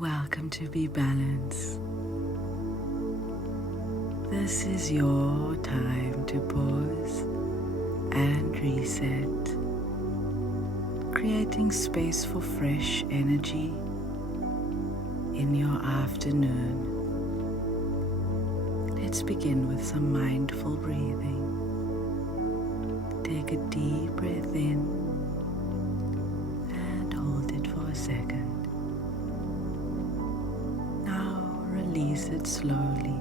Welcome to BeBalance. This is your time to pause and reset, creating space for fresh energy in your afternoon. Let's begin with some mindful breathing. Take a deep breath in and hold it for a second. Release it slowly.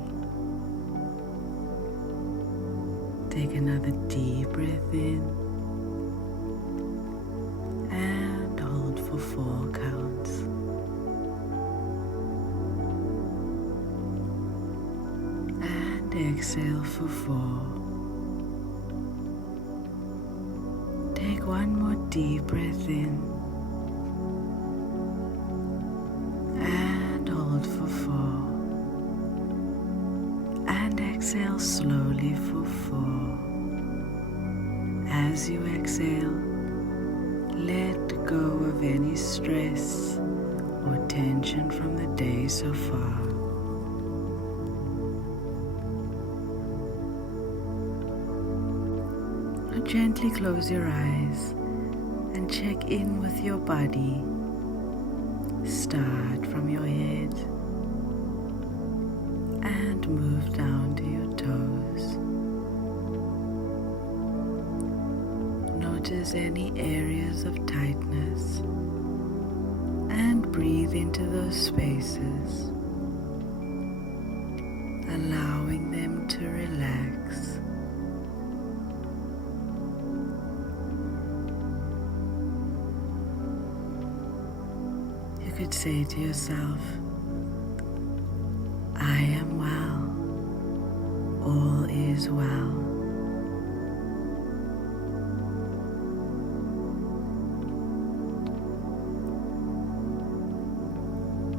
Take another deep breath in and hold for 4 counts. And exhale for 4. Take one more deep breath in and hold for 4. Exhale slowly for 4. As you exhale, let go of any stress or tension from the day so far. Now gently close your eyes and check in with your body. Start from your head and move down to your toes. Notice any areas of tightness and breathe into those spaces, allowing them to relax. You could say to yourself, I am well, all is well.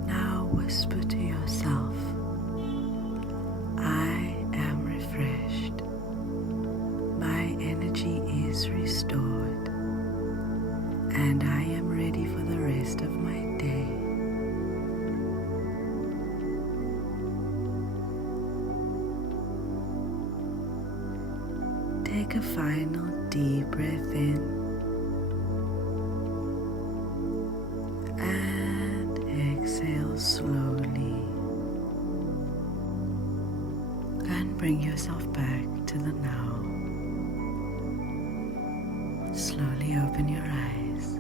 Now whisper to yourself, I am refreshed, my energy is restored, and I am ready for the rest of my day. Take a final deep breath in and exhale slowly. And bring yourself back to the now. Slowly open your eyes.